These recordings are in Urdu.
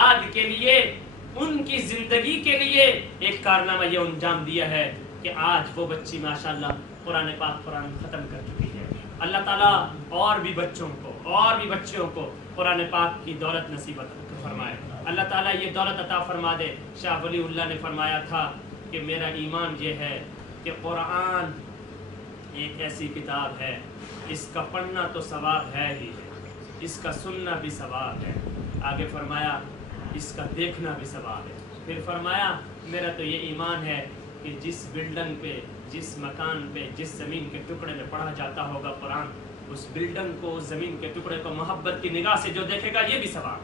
آج کے لیے ان کی زندگی کے لیے ایک کارنامہ یہ انجام دیا ہے کہ آج وہ بچی ماشاءاللہ قرآن پاک قرآن ختم کر چکی ہے۔ اللہ تعالیٰ اور بھی بچوں کو اور بھی بچیوں کو قرآن پاک کی دولت نصیب فرمائے۔ اللہ تعالیٰ یہ دولت عطا فرما دے۔ شاہ ولی اللہ نے فرمایا تھا کہ میرا ایمان یہ ہے کہ قرآن ایک ایسی کتاب ہے، اس کا پڑھنا تو ثواب ہے ہی ہے، اس کا سننا بھی ثواب ہے، آگے فرمایا اس کا دیکھنا بھی ثواب ہے۔ پھر فرمایا میرا تو یہ ایمان ہے کہ جس بلڈنگ پہ، جس مکان پہ، جس زمین کے ٹکڑے میں پڑھا جاتا ہوگا قرآن، اس بلڈنگ کو، اس زمین کے ٹکڑے کو محبت کی نگاہ سے جو دیکھے گا یہ بھی ثواب،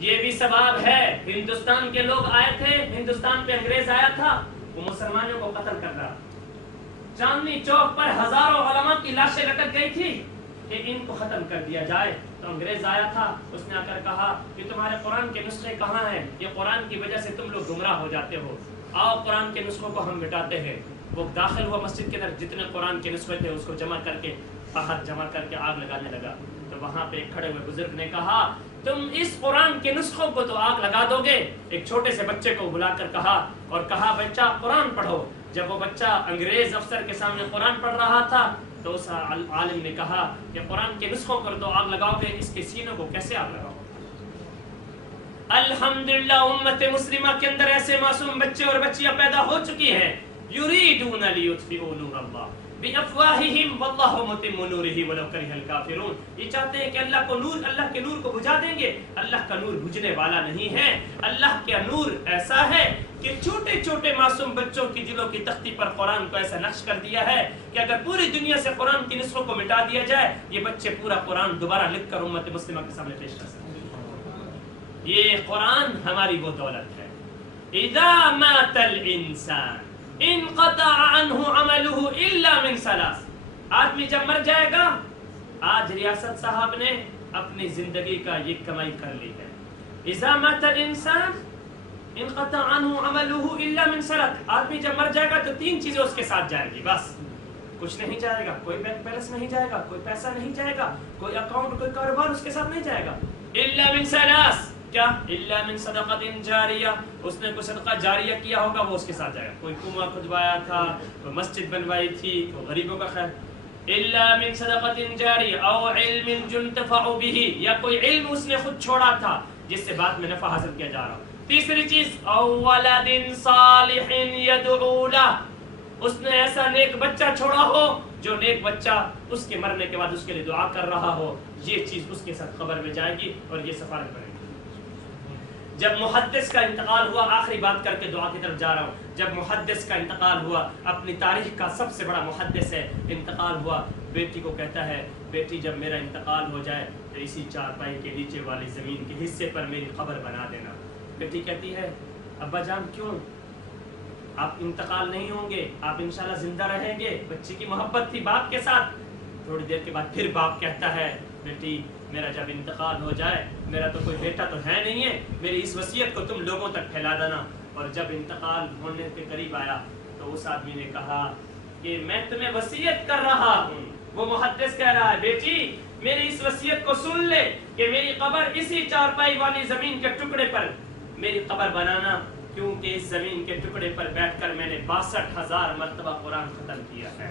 یہ بھی ثواب ہے۔ ہندوستان کے لوگ آئے تھے، ہندوستان پہ انگریز آیا تھا، وہ مسلمانوں کو قتل کر رہا، چاندنی چوک پر ہزاروں علماء کی لاشیں لٹک گئی تھی کہ ان کو ختم کر دیا جائے۔ تو انگریز آیا تھا، اس نے آ کر کہا کہ تمہارے قرآن کے نسخے کہاں ہیں؟ یہ قرآن کی وجہ سے تم لوگ گمراہ ہو جاتے ہو، آؤ قرآن کے نسخوں کو ہم مٹاتے ہیں۔ وہ داخل ہوا مسجد کے اندر، جتنے قرآن کے نسخے تھے اس کو جمع کر کے، باہر جمع کر کے آگ لگانے لگا۔ تو وہاں پہ کھڑے ہوئے بزرگ نے کہا تم اس قرآن کے نسخوں کو تو آگ لگا دو گے۔ ایک چھوٹے سے بچے کو بلا کر کہا اور کہا بچہ قرآن پڑھو۔ جب وہ بچہ انگریز افسر کے سامنے قرآن پڑھ رہا تھا تو اس عالم نے کہا کہ قرآن کے نسخوں پر تو آگ لگاؤ گے، اس کے سینوں کو کیسے آگ لگاؤ؟ الحمدللہ امت مسلمہ کے اندر ایسے معصوم بچے اور بچیاں پیدا ہو چکی ہیں، یریدون لیطفئوا نور اللہ بافواہہم واللہ متم نورہ ولو کرہ الکافرون۔ یہ چاہتے ہیں کہ اللہ کے نور کو بجھا دیں گے۔ اللہ کا نور بجھنے والا نہیں ہے۔ اللہ کا نور ایسا ہے کہ چھوٹے چھوٹے معصوم بچوں کی دلوں کی تختی پر قرآن کو ایسا نقش کر دیا ہے کہ اگر پوری دنیا سے قرآن کی نسخوں کو مٹا دیا جائے، یہ بچے پورا قرآن دوبارہ لکھ کر امت مسلمہ کے سامنے پیش کر سکتے ہیں۔ یہ قرآن ہماری وہ دولت ہے۔ اذا مات الانسان انقطع عنہ عملہ الا من ثلاث۔ آدمی جب مر جائے گا، آج ریاست صاحب نے اپنی زندگی کا یہ کمائی کر لی ہے۔ اذا مات الانسان انقطع عنہ عملہ الا من ثلاث۔ آدمی جب مر جائے گا تو تین چیزیں اس کے ساتھ جائیں گی، بس کچھ نہیں جائے گا، کوئی بینک بیلنس نہیں جائے گا، کوئی پیسہ نہیں جائے گا، کوئی اکاؤنٹ، کوئی کاروبار اس کے ساتھ نہیں جائے گا۔ الا من ثلاث، کیا؟ الا من صدقۃ جاریہ، اس نے کوئی صدقہ جاریہ کیا ہوگا وہ اس کے ساتھ جائے گا۔ کوئی کنواں کھدوایا تھا، کوئی مسجد بنوائی تھی، کوئی غریبوں کا خیر۔ الا من صدقۃ جاریہ او علم ينتفع به، یا کوئی علم اس نے خود چھوڑا تھا جس سے بعد میں نفع حاصل کیا جا رہا ہو۔ تیسری چیز او ولد صالح يدعو له، اس نے ایسا نیک بچہ چھوڑا ہو جو نیک بچہ اس کے مرنے کے بعد اس کے لیے دعا کر رہا ہو، یہ چیز اس کے ساتھ قبر میں جائے گی اور یہ سفارت بنے گی۔ جب محدث کا انتقال ہوا، آخری بات کر کے دعا کی طرف جا رہا ہوں، جب محدث کا انتقال ہوا، اپنی تاریخ کا سب سے بڑا محدث ہے، انتقال ہوا، بیٹی کو کہتا ہے بیٹی جب میرا انتقال ہو جائے تو اسی چارپائی کے نیچے والی زمین کے حصے پر میری قبر بنا دینا۔ بیٹی کہتی ہے ابا جان کیوں؟ آپ انتقال نہیں ہوں گے، آپ انشاءاللہ زندہ رہیں گے۔ بچی کی محبت تھی باپ کے ساتھ۔ تھوڑی دیر کے بعد پھر باپ کہتا ہے بیٹی میرا جب انتقال ہو جائے، میرا تو کوئی بیٹا تو ہے نہیں ہے، میری اس وصیت کو تم لوگوں تک پھیلا دینا۔ اور جب انتقال ہونے کے قریب آیا تو اس آدمی نے کہا کہ میں تمہیں وصیت کر رہا ہوں۔ وہ محدث کہہ رہا ہے بیٹی میری اس وصیت کو سن لے کہ میری قبر اسی چارپائی والی زمین کے ٹکڑے پر میری قبر بنانا، کیونکہ اس زمین کے ٹکڑے پر بیٹھ کر میں نے 62,000 مرتبہ قرآن ختم کیا ہے۔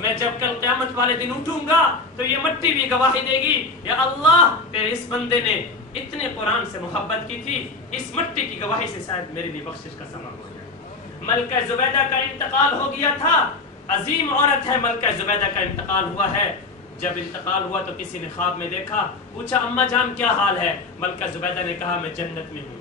میں جب کل قیامت والے دن اٹھوں گا تو یہ مٹی بھی گواہی دے گی یا اللہ تیرے اس بندے نے اتنے قرآن سے محبت کی تھی، اس مٹی کی گواہی سے شاید میرے لیے بخشش کا سامان ہو جائے۔ ملکہ زبیدہ کا انتقال ہو گیا تھا، عظیم عورت ہے، ملکہ زبیدہ کا انتقال ہوا ہے۔ جب انتقال ہوا تو کسی نے خواب میں دیکھا، پوچھا اماں جان کیا حال ہے؟ ملکہ زبیدہ نے کہا میں جنت میں ہوں۔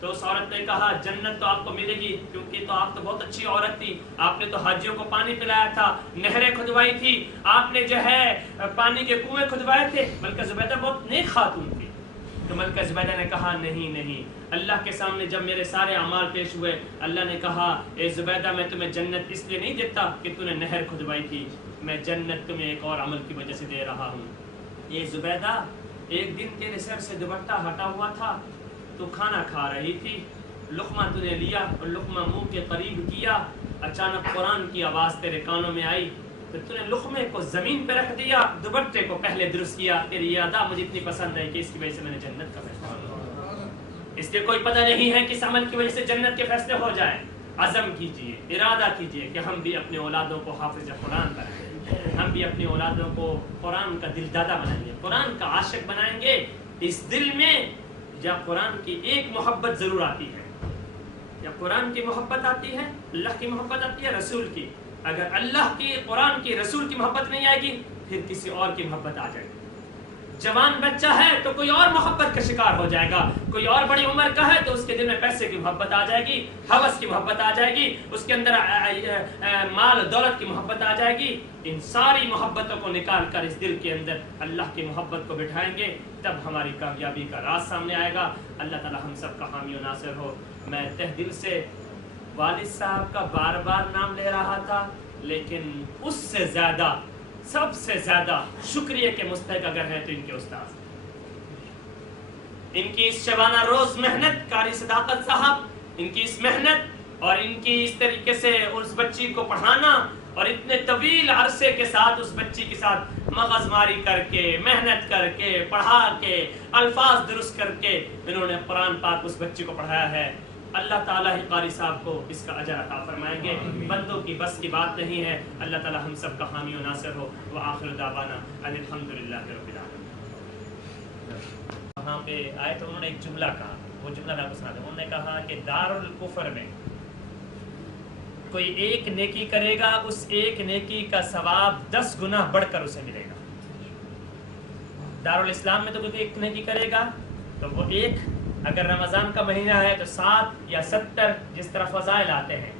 تو اس عورت نے کہا جنت تو آپ کو ملے گی کیونکہ تو آپ تو بہت اچھی عورت تھی، آپ نے تو حاجیوں کو پانی پلایا تھا، نہریں کھدوائی تھی، آپ نے جو ہے پانی کے کنویں کھدوائے تھے۔ ملکہ زبیدہ بہت نیک خاتون تھی۔ تو ملکہ زبیدہ نے کہا نہیں نہیں، اللہ کے سامنے جب میرے سارے اعمال پیش ہوئے، اللہ نے کہا اے زبیدہ میں تمہیں جنت اس لیے نہیں دیتا کہ تو نے نہر کھدوائی تھی، میں جنت تمہیں ایک اور عمل کی وجہ سے دے رہا ہوں۔ یہ زبیدہ ایک دن تیرے سر سے دوپٹہ ہٹا ہوا تھا، تو کھانا کھا رہی تھی، لقمہ تو نے لیا اور لقمہ منہ کے قریب کیا، اچانک قرآن کی آواز تیرے کانوں میں آئی، تو تو نے لقمے کو زمین پہ رکھ دیا، دوپٹے کو پہلے درست کیا، تیری یہ ادا مجھے اتنی پسند ہے کہ اس کی وجہ سے میں نے جنت کا فیصلہ کیا۔ اس لیے کوئی پتہ نہیں ہے کس عمل کی وجہ سے جنت کے فیصلے ہو جائیں، عزم کیجئے، ارادہ کیجئے کہ ہم بھی اپنے اولادوں کو حافظ قرآن بنائیں، ہم بھی اپنی اولادوں کو قرآن کا دل دادا بنائیں گے، قرآن کا عاشق بنائیں گے۔ اس دل میں یا قرآن کی ایک محبت ضرور آتی ہے، یا قرآن کی محبت آتی ہے، اللہ کی محبت آتی ہے، رسول کی۔ اگر اللہ کی، قرآن کی، رسول کی محبت نہیں آئے گی پھر کسی اور کی محبت آ جائے گی۔ جوان بچہ ہے تو کوئی اور محبت کا شکار ہو جائے گا، کوئی اور بڑی عمر کا ہے تو اس کے دل میں پیسے کی محبت آ جائے گی، ہوس کی محبت آ جائے گی، اس کے اندر مال دولت کی محبت آ جائے گی۔ ان ساری محبتوں کو نکال کر اس دل کے اندر اللہ کی محبت کو بٹھائیں گے، تب ہماری کامیابی کا راز سامنے آئے گا۔ اللہ تعالی ہم سب کا حامی و ناصر ہو۔ میں تہ دل سے والد صاحب کا بار بار نام لے رہا تھا، لیکن اس سے زیادہ، سب سے زیادہ شکریہ کے مستحق اگر ہیں تو ان کے استاد، ان کی اس شبانہ روز محنت، قاری صداقت صاحب، ان کی اس محنت اور ان کی اس طریقے سے اس بچی کو پڑھانا اور اتنے طویل عرصے کے ساتھ اس بچی کے ساتھ مغز ماری کر کے، محنت کر کے، پڑھا کے، الفاظ درست کر کے انہوں نے قرآن پاک اس بچی کو پڑھایا ہے۔ اللہ تعالیٰ ہی قاری صاحب کو اس کا اجر عطا فرمائیں گے، بندوں کی بس کی بات نہیں ہے۔ اللہ تعالیٰ ہم سب کا حامی و ناصر ہو۔ وآخر دعوانا ان الحمدللہ رب العالمین۔ وہاں پہ آئے تو انہوں نے ایک جملہ کہا، وہ جملہ میں آپ کو سنا دوں۔ انہوں نے کہا کہ دار الکفر میں کوئی ایک نیکی کرے گا، اس ایک نیکی کا ثواب 10 گنا بڑھ کر اسے ملے گا۔ دارالاسلام میں تو کوئی ایک نیکی کرے گا تو وہ ایک، اگر رمضان کا مہینہ ہے تو 7 یا 70 جس طرح فضائل آتے ہیں،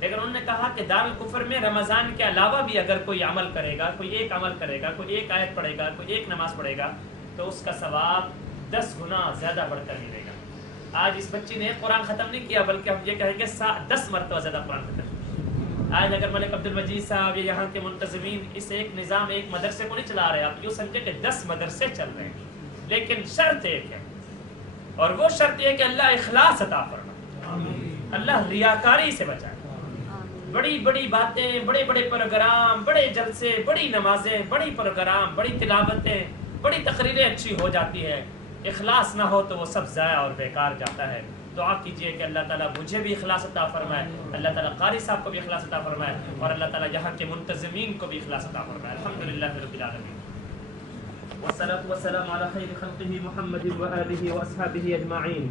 لیکن انہوں نے کہا کہ دارالکفر میں رمضان کے علاوہ بھی اگر کوئی عمل کرے گا، کوئی ایک عمل کرے گا، کوئی ایک آیت پڑھے گا، کوئی ایک نماز پڑھے گا تو اس کا ثواب 10 گنا زیادہ بڑھ کر ملے گا۔ آج اس بچی نے قرآن ختم نہیں کیا، بلکہ ہم یہ کہیں گے 10 مرتبہ زیادہ قرآن ختم کیا۔ آج اگر ملک عبدالمجید صاحب یا یہاں کے منتظمین اس ایک نظام، ایک مدرسے کو نہیں چلا رہے، آپ یوں سمجھے کہ 10 مدرسے چل رہے ہیں، لیکن شرط ایک ہے، اور وہ شرط یہ کہ اللہ اخلاص عطا فرمائے، اللہ ریاکاری سے بچائے۔ بڑی بڑی باتیں، بڑے بڑے پروگرام، بڑے جلسے، بڑی نمازیں، بڑی پروگرام، بڑی تلاوتیں، بڑی تقریریں اچھی ہو جاتی ہے، اخلاص نہ ہو تو وہ سب ضائع اور بیکار جاتا ہے۔ دعا کیجئے کہ اللہ تعالیٰ مجھے بھی اخلاص عطا فرمائے، اللہ تعالیٰ قاری صاحب کو بھی اخلاص عطا فرمائے، اور اللہ تعالیٰ یہاں کے منتظمین کو بھی اخلاص عطا فرمائے۔ الحمدللہ رب العالمین، والصلاة والسلام على خير خلقه محمد وآله وأصحابه أجمعين۔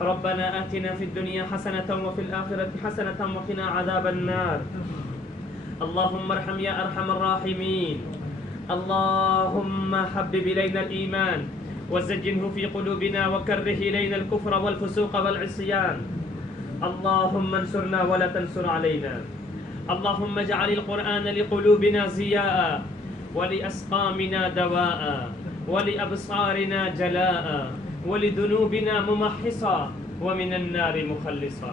ربنا آتنا في الدنيا حسنة وفي الآخرة حسنة وقنا عذاب النار۔ اللهم ارحم يا أرحم الراحمين، اللهم حبب إلينا الإيمان وزينه في قلوبنا وكره إلينا الكفر والفسوق والعصيان، اللهم انصرنا ولا تنصر علينا، اللهم اجعل القرآن لقلوبنا ضياء ولأسقامنا دواء ولأبصارنا جلاء ولذنوبنا ممحصا ومن النار مخلصا،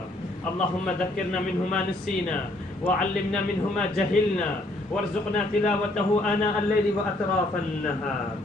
اللهم ذكرنا منه ما نسينا وعلمنا منه ما جهلنا وارزقنا تلاوته آناء الليل وأطراف النهار۔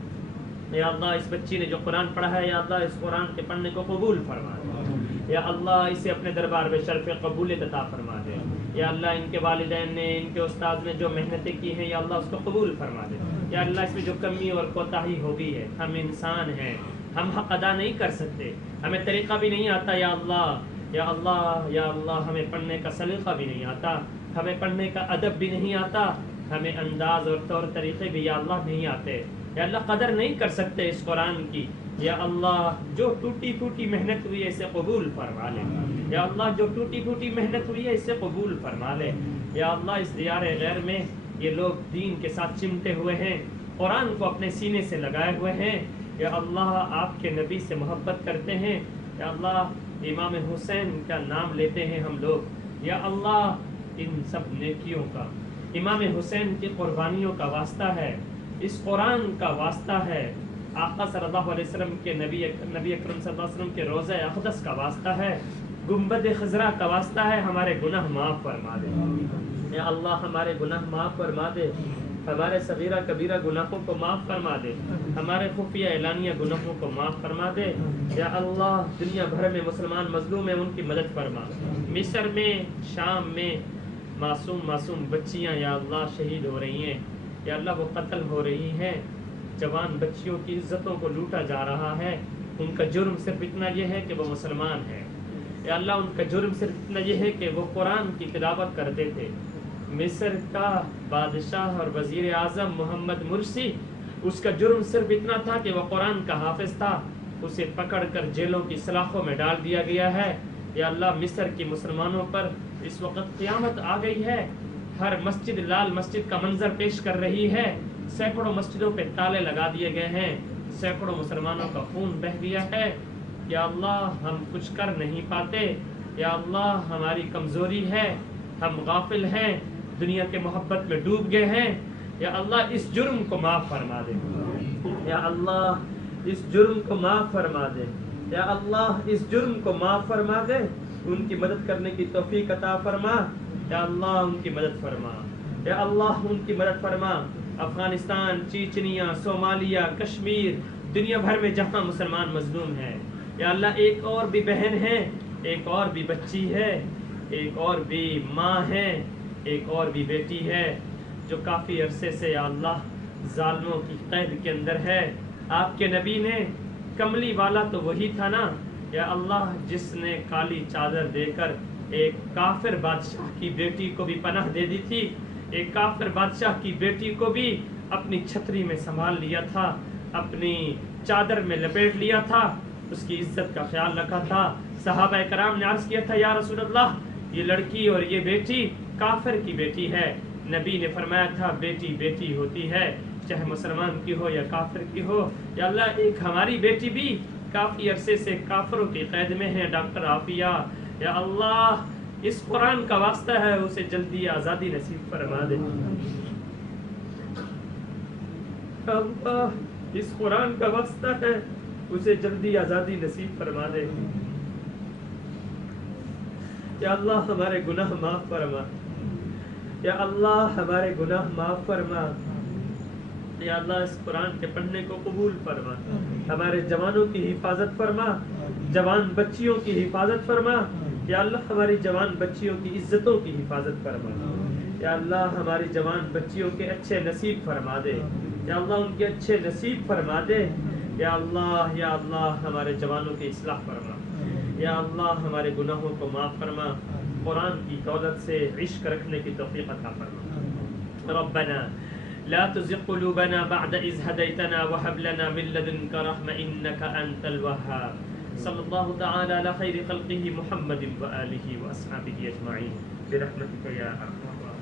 یا اللہ اس بچی نے جو قرآن پڑھا ہے، یا اللہ اس قرآن کے پڑھنے کو قبول فرما دے، یا اللہ اسے اپنے دربار میں شرف قبولیت عطا فرما دے، یا اللہ ان کے والدین نے، ان کے استاد نے جو محنتیں کی ہیں، یا اللہ اس کو قبول فرما دے، یا اللہ اس میں جو کمی اور کوتاہی ہو گئی ہے، ہم انسان ہیں، ہم حق ادا نہیں کر سکتے، ہمیں طریقہ بھی نہیں آتا، یا اللہ یا اللہ یا اللہ ہمیں پڑھنے کا سلیقہ بھی نہیں آتا، ہمیں پڑھنے کا ادب بھی نہیں آتا، ہمیں انداز اور طور طریقے بھی یا اللہ نہیں آتے، یا اللہ قدر نہیں کر سکتے اس قرآن کی، یا اللہ جو ٹوٹی پھوٹی محنت ہوئی ہے اسے قبول فرما لے، یا اللہ جو ٹوٹی پھوٹی محنت ہوئی ہے اسے قبول فرما لے، یا اللہ اس دیار غیر میں یہ لوگ دین کے ساتھ چمٹے ہوئے ہیں، قرآن کو اپنے سینے سے لگائے ہوئے ہیں، یا اللہ آپ کے نبی سے محبت کرتے ہیں، یا اللہ امام حسین کا نام لیتے ہیں ہم لوگ، یا اللہ ان سب نیکیوں کا، امام حسین کی قربانیوں کا واسطہ ہے، اس قرآن کا واسطہ ہے، آقا صلی اللہ علیہ وسلم کے نبی اکرم صلی اللہ علیہ وسلم کے روضہ اقدس کا واسطہ ہے، گنبد خضرا کا واسطہ ہے، ہمارے گناہ معاف فرما دے، یا اللہ ہمارے گناہ معاف فرما دے، ہمارے صغیرہ کبیرہ گناہوں کو معاف فرما دے، ہمارے خفیہ اعلانیہ گناہوں کو معاف فرما دے، یا اللہ دنیا بھر میں مسلمان مظلوم ہیں ان کی مدد فرما، مصر میں، شام میں، معصوم بچیاں یا اللہ شہید ہو رہی ہیں، یا اللہ وہ قتل ہو رہی ہیں، جوان بچیوں کی عزتوں کو لوٹا جا رہا ہے، ان کا جرم صرف اتنا یہ ہے کہ وہ مسلمان ہیں، یا اللہ ان کا جرم صرف اتنا یہ ہے کہ وہ قرآن کی تلاوت کرتے تھے۔ مصر کا بادشاہ اور وزیر اعظم محمد مرسی، اس کا جرم صرف اتنا تھا کہ وہ قرآن کا حافظ تھا، اسے پکڑ کر جیلوں کی سلاخوں میں ڈال دیا گیا ہے۔ یا اللہ مصر کی مسلمانوں پر اس وقت قیامت آ گئی ہے، ہر مسجد لال مسجد کا منظر پیش کر رہی ہے، سینکڑوں مسجدوں پہ تالے لگا دیے گئے ہیں، سینکڑوں مسلمانوں کا خون بہہ گیا ہے۔ یا اللہ ہم کچھ کر نہیں پاتے، یا اللہ ہماری کمزوری ہے، ہم غافل ہیں، دنیا کے محبت میں ڈوب گئے ہیں، یا اللہ اس جرم کو معاف فرما دے، یا اللہ اس جرم کو معاف فرما دے، یا اللہ اس جرم کو معاف فرما دے، ان کی مدد کرنے کی توفیق عطا فرما، یا اللہ ان کی مدد فرما، یا اللہ ان کی مدد فرما۔ افغانستان، چیچنیا، صومالیہ، کشمیر، دنیا بھر میں جہاں مسلمان مظلوم ہیں، یا اللہ ایک اور بھی بہن ہے، ایک اور بھی بچی ہے، ایک اور بھی ماں ہے، ایک اور بھی بیٹی ہے جو کافی عرصے سے یا اللہ ظالموں کی قید کے اندر ہے۔ آپ کے نبی نے کملی والا تو وہی تھا نا، یا اللہ جس نے کالی چادر دے کر ایک کافر بادشاہ کی بیٹی کو بھی پناہ دے دی تھی، ایک کافر بادشاہ کی بیٹی کو بھی اپنی چھتری میں سنبھال لیا تھا، اپنی چادر میں لپیٹ لیا تھا، اس کی عزت کا خیال رکھا تھا۔ صحابہ کرام نے عرض کیا تھا یا رسول اللہ یہ لڑکی اور یہ بیٹی کافر کی بیٹی ہے، نبی نے فرمایا تھا بیٹی بیٹی ہوتی ہے، چاہے مسلمان کی ہو یا کافر کی ہو۔ یا اللہ ایک ہماری بیٹی بھی کافی عرصے سے کافروں کی قید میں ہے، ڈاکٹر عافیہ، یا اللہ اس قرآن کا واسطہ ہے اسے جلدی آزادی نصیب فرما دے، اللہ اس قرآن کا واسطہ ہے اسے جلدی آزادی نصیب فرما دے۔ یا اللہ ہمارے گناہ معاف فرما، یا اللہ ہمارے گناہ معاف فرما، یا اللہ اس قرآن کے پڑھنے کو قبول فرما، ہمارے جوانوں کی حفاظت فرما، جوان بچیوں کی حفاظت فرما، یا اللہ ہماری جوان بچیوں کی عزتوں کی حفاظت فرما، یا اللہ ہماری جوان بچیوں کے اچھے نصیب فرما دے، یا اللہ ان کے اچھے نصیب فرما دے، یا اللہ ہمارے جوانوں کی اصلاح فرما، یا اللہ ہمارے گناہوں کو معاف فرما، قرآن کی دولت سے عشق رکھنے کی توفیق عطا فرما۔ ربنا لا تزغ قلوبنا بعد إذ هديتنا وهب لنا من لدنك رحمة إنك أنت الوهاب۔ صلى الله تعالى على خير خلقه محمد وآله وأصحابه أجمعين برحمتك يا أرحم الراحمين۔